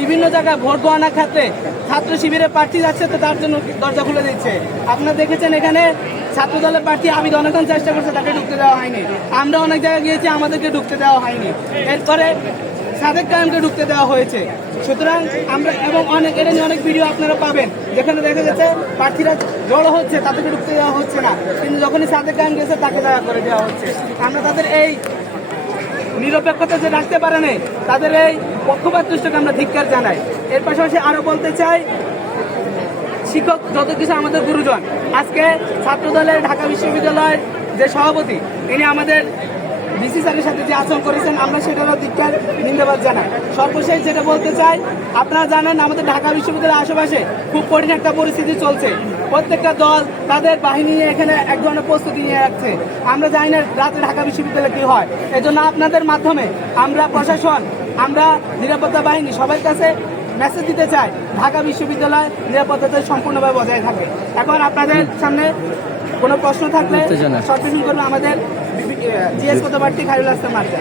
বিভিন্ন জায়গায় ভোট গণনা ক্ষেত্রে ছাত্র শিবিরে প্রার্থী যাচ্ছে, তো তার জন্য দরজা খুলে দিচ্ছে। আপনারা দেখেছেন এখানে ছাত্র দলের প্রার্থী আমি অনেকক্ষণ চেষ্টা করছে, তাকে ঢুকতে দেওয়া হয়নি। আমরা অনেক জায়গায় গিয়েছি, আমাদেরকে ঢুকতে দেওয়া হয়নি। এরপরে সাদেক কায়েমকে ঢুকতে দেওয়া হয়েছে। সুতরাং আমরা এবং অনেক, এটা নিয়ে অনেক ভিডিও আপনারা পাবেন। যেখানে দেখা গেছে প্রার্থীরা জড়ো হচ্ছে, তাদেরকে ঢুকতে দেওয়া হচ্ছে না। কিন্তু যখনই সাদেক কায়েম গেছে, তাকে দেওয়া করে দেওয়া হচ্ছে। আমরা তাদের এই নিরপেক্ষতা যে রাখতে পারে নাই, তাদের এই পক্ষপাত দৃষ্টিকে আমরা ধিক্কার জানাই। এর পাশাপাশি আরও বলতে চাই, শিক্ষক যত কিছু আমাদের গুরুজন, আজকে ছাত্রদলের ঢাকা বিশ্ববিদ্যালয়ের যে সভাপতি তিনি আমাদের ডিসি স্যারের সাথে যে আচরণ করেছেন আমরা সেটারও ধিক্কার নিন্দাবাদ জানাই। সর্বশেষ যেটা বলতে চাই আপনারা জানেন আমাদের ঢাকা বিশ্ববিদ্যালয়ের আশেপাশে খুব কঠিন একটা পরিস্থিতি চলছে। প্রত্যেকটা দল তাদের বাহিনী নিয়ে এখানে এক ধরনের প্রস্তুতি নিয়ে রাখছে আমরা জানি না রাতে ঢাকা বিশ্ববিদ্যালয়ে কী হয়। এজন্য আপনাদের মাধ্যমে আমরা প্রশাসন আমরা নিরাপত্তা বাহিনী সবার কাছে মেসেজ দিতে চাই ঢাকা বিশ্ববিদ্যালয় নিরাপত্তাটা সম্পূর্ণভাবে বজায় থাকে। এখন আপনাদের সামনে কোনো প্রশ্ন থাকলে সচেতন করবে আমাদের জিএস কত প্রার্থী খাইরুল হাসান মার্জা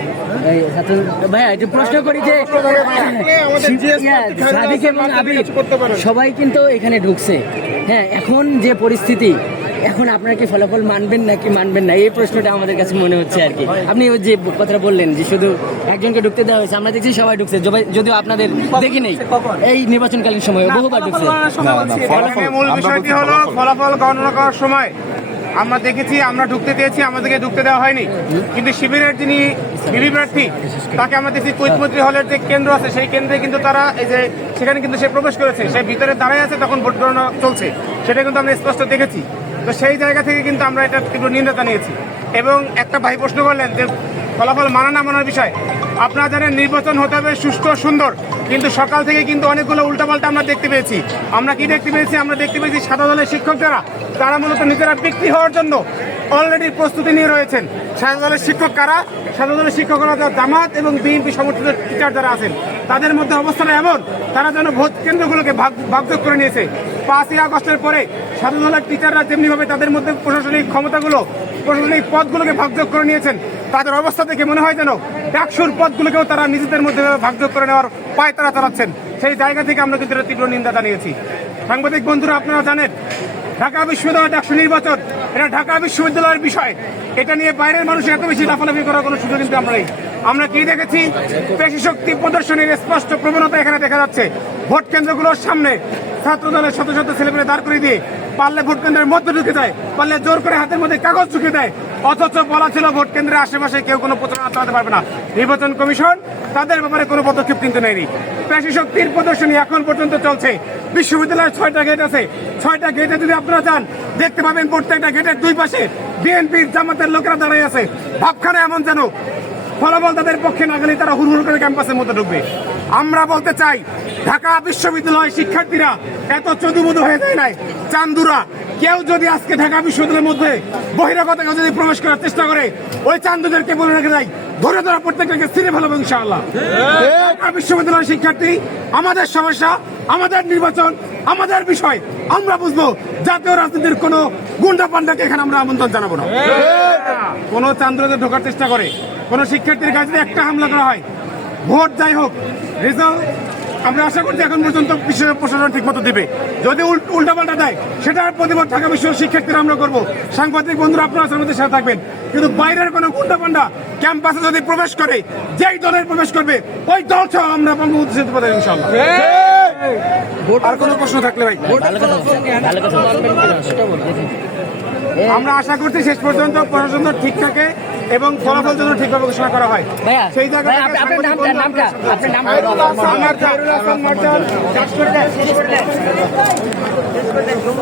ভাইয়া একটু প্রশ্ন করি যে সাদিক এবং আবির সবাই কিন্তু এখানে ঢুকছে। হ্যাঁ এখন যে পরিস্থিতি এখন আপনারা কি ফলাফল মানবেন নাকি মানবেন না? এই প্রশ্নটা আমাদের কাছে মনে হচ্ছে আর কি। আপনি ওই যে কথাটা বললেন যে শুধু একজনকে ঢুকতে দেওয়া হয়েছে আমরা দেখছি সবাই ঢুকছে যদিও আপনাদের দেখি নেই। এই নির্বাচনকালীন সময় বহুবার ঢুকছে। ফলাফল গণনা করার সময়। আমরা দেখেছি, আমরা ঢুকতে চেয়েছি, আমাদেরকে ঢুকতে দেওয়া হয়নি। কিন্তু শিবিরের যিনি বিবি প্রার্থী, তাকে আমরা দেখছি কৈতমন্ত্রী হলের যে কেন্দ্র আছে, সেই কেন্দ্রে কিন্তু তারা এই যে সেখানে কিন্তু সে প্রবেশ করেছে। সে ভিতরে দাঁড়ায় আছে, তখন ভোট গণনা চলছে। সেটা কিন্তু আমরা স্পষ্ট দেখেছি। তো সেই জায়গা থেকে কিন্তু আমরা এটা তীব্র নিন্দা জানিয়েছি। এবং একটা ভাই প্রশ্ন করলেন যে ফলাফল মানা না মানার বিষয়। আপনারা জানেন নির্বাচন হতে হবে ও সুন্দর। কিন্তু সকাল থেকে কিন্তু অনেকগুলো উল্টাপাল্টা আমরা দেখতে পেয়েছি। আমরা কি দেখতে পেয়েছি? আমরা দেখতে পেয়েছি সাদা দলের শিক্ষক যারা, তারা মূলত নিজেরা বিক্রি হওয়ার জন্য অলরেডি প্রস্তুতি নিয়ে রয়েছেন। সাদা দলের শিক্ষক কারা? সাদা দলের শিক্ষকরা যারা জামাত এবং বিএনপি সমর্থিত টিচার যারা আছেন। তাদের মধ্যে অবস্থান এমন, তারা যেন ভোট কেন্দ্রগুলোকে ভাগ ভাগযোগ করে নিয়েছে। পাঁচই আগস্টের পরে দলের টিচাররা যেমনিভাবে তাদের মধ্যে প্রশাসনিক ক্ষমতাগুলো, প্রশাসনিক পদগুলোকে ভাগযোগ করে নিয়েছেন তাদের অবস্থা দেখে মনে হয় যেন ডাকসুর পদগুলোকেও তারা নিজেদের মধ্যে ভাগযোগ করে নেওয়ার পায় তারা চালাচ্ছেন। সেই জায়গা থেকে আমরা কিন্তু তীব্র নিন্দা জানিয়েছি। সাংবাদিক বন্ধুরা, আপনারা জানেন, ঢাকা বিশ্ববিদ্যালয় ডাকসু নির্বাচন, এটা ঢাকা বিশ্ববিদ্যালয়ের বিষয়। এটা নিয়ে বাইরের মানুষ এত বেশি লাফালাফি করার কোনো সুযোগ কিন্তু আমরা নেই। আমরা কি দেখেছি? পেশি শক্তি প্রদর্শনীর স্পষ্ট প্রবণতা এখানে দেখা যাচ্ছে। ভোট কেন্দ্রগুলোর সামনে ছাত্র দলের শত শত ছেলেপেলে দাঁড় করে দিয়ে পারলে ভোট কেন্দ্রের মধ্যে ঢুকে যায়, পারলে জোর করে হাতের মধ্যে কাগজ ঢুকে দেয়। অথচ বলা ছিল ভোট কেন্দ্রের আশেপাশে কেউ কোনো প্রচারণা চালাতে পারবে না। নির্বাচন কমিশন তাদের ব্যাপারে কোনো পদক্ষেপ কিন্তু নেয়নি। পেশি শক্তির প্রদর্শনী এখন পর্যন্ত চলছে। বিশ্ববিদ্যালয়ের ছয়টা গেট আছে। ছয়টা গেটে যদি আপনারা যান, দেখতে পাবেন প্রত্যেকটা গেটের দুই পাশে বিএনপির জামাতের লোকেরা দাঁড়িয়ে আছে। ভাবখানা এমন যেন। ফলাফল তাদের পক্ষে না গেলে তারা হুড় করে ক্যাম্পাসের মধ্যে ঢুকবে। আমরা বলতে চাই, ঢাকা বিশ্ববিদ্যালয় শিক্ষার্থীরা এত চদুমধু হয়ে যায় নাই। চান্দুরা কেউ যদি আজকে ঢাকা বিশ্ববিদ্যালয়ের মধ্যে বহিরাগত কেউ যদি প্রবেশ করার চেষ্টা করে, ওই চান্দুদেরকে বলে রেখে দেয় ধরে ধরা প্রত্যেকটাকে ছিঁড়ে ফেলব ইনশাআল্লাহ। ঢাকা বিশ্ববিদ্যালয়ের শিক্ষার্থী, আমাদের সমস্যা, আমাদের নির্বাচন, আমাদের বিষয়, আমরা বুঝব জাতীয় রাজনীতির কোন গুন্ডা পান্ডাকে এখানে আমরা আমন্ত্রণ জানাব না। কোন চান্দ্রতে ঢোকার চেষ্টা করে, কোন শিক্ষার্থীর কাছে একটা হামলা করা হয়, ভোট যাই হোক, রেজাল্ট আমরা আশা করছি এখন পর্যন্ত বিশ্ব প্রশাসন ঠিক মতো দিবে। যদি উল্টা পাল্টা দেয় সেটার প্রতিবাদ ঢাকা বিশ্ব শিক্ষার্থীরা আমরা করব। সাংবাদিক বন্ধুরা আপনারা আমাদের সাথে থাকবেন। কিন্তু বাইরের কোনো উল্টা পাল্টা ক্যাম্পাসে যদি প্রবেশ করে যেই দলের প্রবেশ করবে ওই দল সহ আমরা বঙ্গবন্ধু সেতু পারি ইনশাল্লাহ আর কোনো প্রশ্ন থাকলে ভাই। আমরা আশা করছি শেষ পর্যন্ত প্রশাসন ঠিক থাকে। এবং ফলাফল যেন ঠিকভাবে ঘোষণা করা হয়। সেই জায়গায়